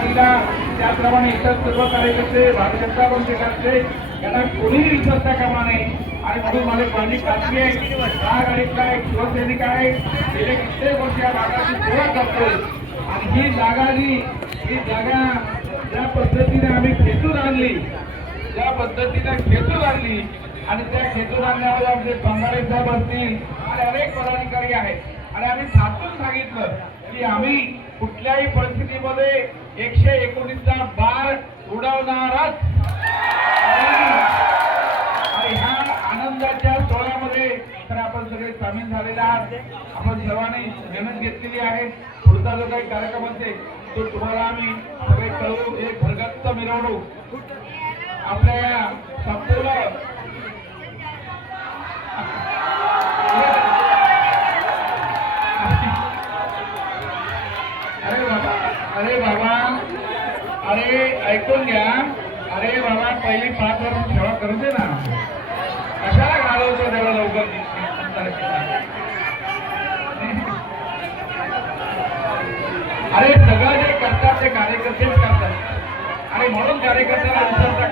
दिला त्याप्रमाणे इतर सर्व कार्यकर्ते भारतीय जनता पक्षाचे यांना कोणीही विश्वासता कामा नये आणि म्हणून मला पाणी काढली आहे महाआघाडीतला एक शिवसैनिक आहे गेले कित्येक वर्ष या भागाची सेवा करतोय आणि ही जागा ज्या पद्धतीने आम्ही खेचून आणली आणि त्या खेचून आणण्यामध्ये आमचे बंगारे साहेब असतील आणि अनेक पदाधिकारी आहेत आणि आम्ही थापून सांगितलं की आम्ही कुठल्याही परिस्थितीमध्ये 119चा बार उडवणारच आणि ह्या आनंदाच्या सोहळ्यामध्ये तर आपण सगळे सामील झालेले आहात आपण सर्वांनी मेहनत घेतलेली आहे पुढचा जो काही कार्यक्रम असेल तो तुम्हाला आम्ही सगळे कळवू एक भरगच्च मिरवणूक आपल्या या संपूर्ण अरे ऐकून घ्या अरे बाबा पहिली 5 वर्ष सेवा करू दे ना कशाला घालवतो तेवढं लवकर अरे सगळं जे करतात ते कार्यकर्तेच करतात आणि म्हणून कार्यकर्त्याला विश्वास